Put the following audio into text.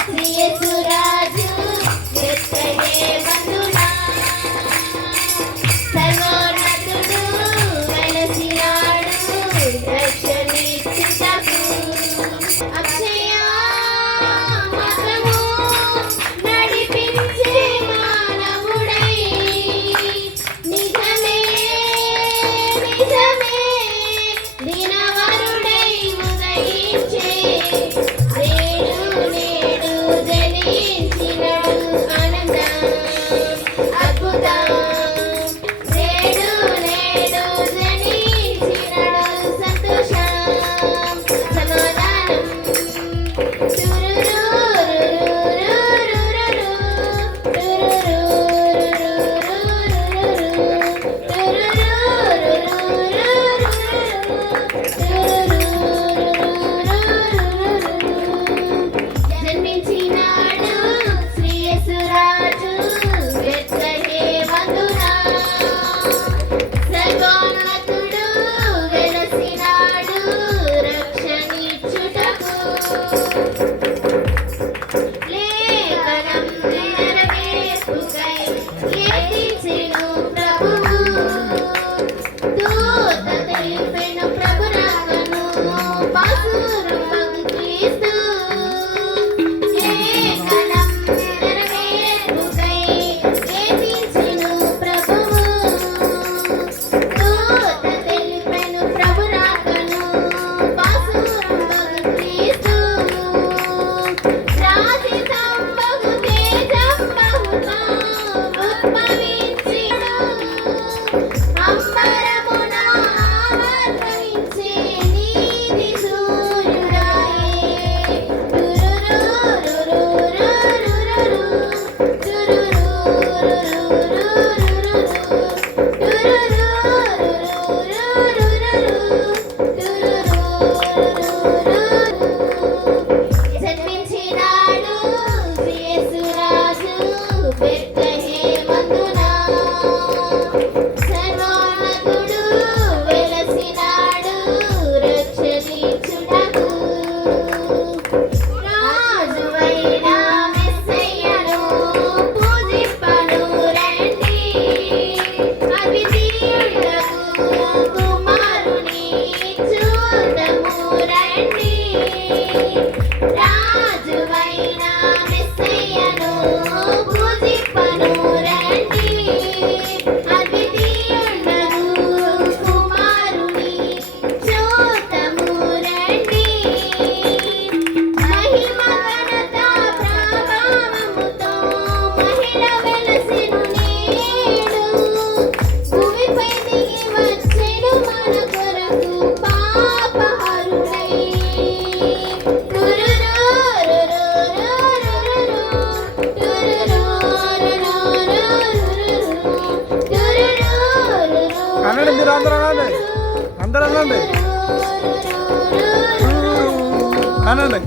प्रिय सुरा Okay. Okay. の అందరూ మీరు అందరూ అనండి అందరూ అనండి అనండి